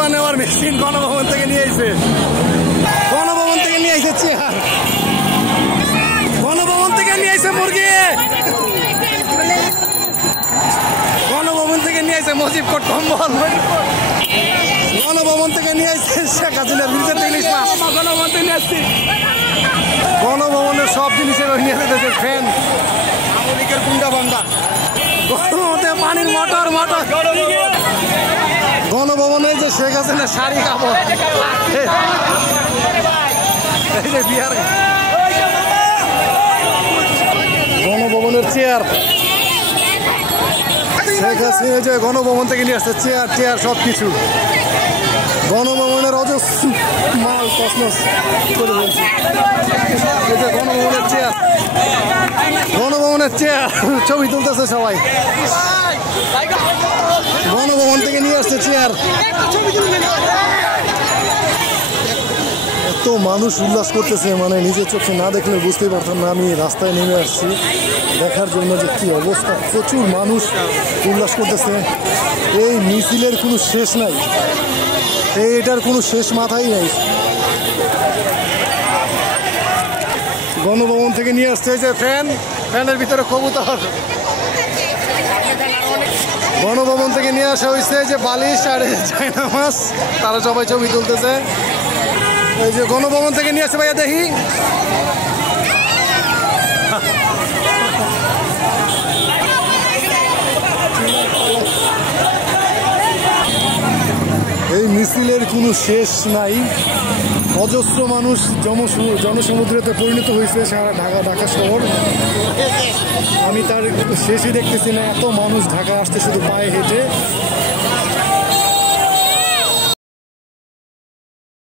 রূপা নেওয়ার মেশিন গণভবন থেকে নিয়ে এসে, গণভবন থেকে নিয়ে এসে চেয়ার, গণভবন থেকে নিয়ে এসে মুরগি, গণভবন থেকে নিয়ে এসে মুজিব কোট কম্বল, গণভবন থেকে নিয়ে এসে শেখ হাসিনার বিরুদ্ধে ইলিশ মাছ, গণভবন থেকে নিয়ে আসছি, গণভবনের সব জিনিসের নিয়ে এসেছে ফ্যান, আমলিকের গুন্ডা বান্দা, গণভবনে পানির মোটর মোটর, গণভবনে যে শেখ হাসিনার শাড়ি কাপড়, এই যে বিহার গণভবনের চেয়ার, শেখ হাসিনা যে গণভবন থেকে নিয়ে আসছে চেয়ার চেয়ার সব কিছু, গণভবনের অজস্র মাল তছনছ করে বলছে। গণভবনের চেয়ার, গণভবনের চেয়ার ছবি তুলতেছে সবাই, গণভবন থেকে নিয়ে আসছে চেয়ার। এত মানুষ উল্লাস করতেছে, মানে নিজের চোখে না দেখলে বুঝতেই পারতাম না। আমি রাস্তায় নেমে আসছি দেখার জন্য যে কি অবস্থা, প্রচুর মানুষ উল্লাস করতেছে। এই মিছিলের কোনো শেষ নাই, এটার কোনো শেষ মাথাই নাই। গণভবন থেকে নিয়ে আসছে যে ফ্যান, ফ্যানের ভিতরে কবুতর, গণভবন থেকে নিয়ে আসা হয়েছে যে বালিশ আর চায়না মাছ, তারা সবাই ছবি তুলতেছে। এই যে গণভবন থেকে নিয়ে আসছে, ভাইয়া দেখি এই মিছিলের কোনো শেষ নাই, অজস্র মানুষ জনসমুদ্রেতে পরিণত হয়েছে সারা ঢাকা শহর। আমি তার শেষই দেখতেছি না, এত মানুষ ঢাকা আসতে শুধু পায়ে হেঁটে।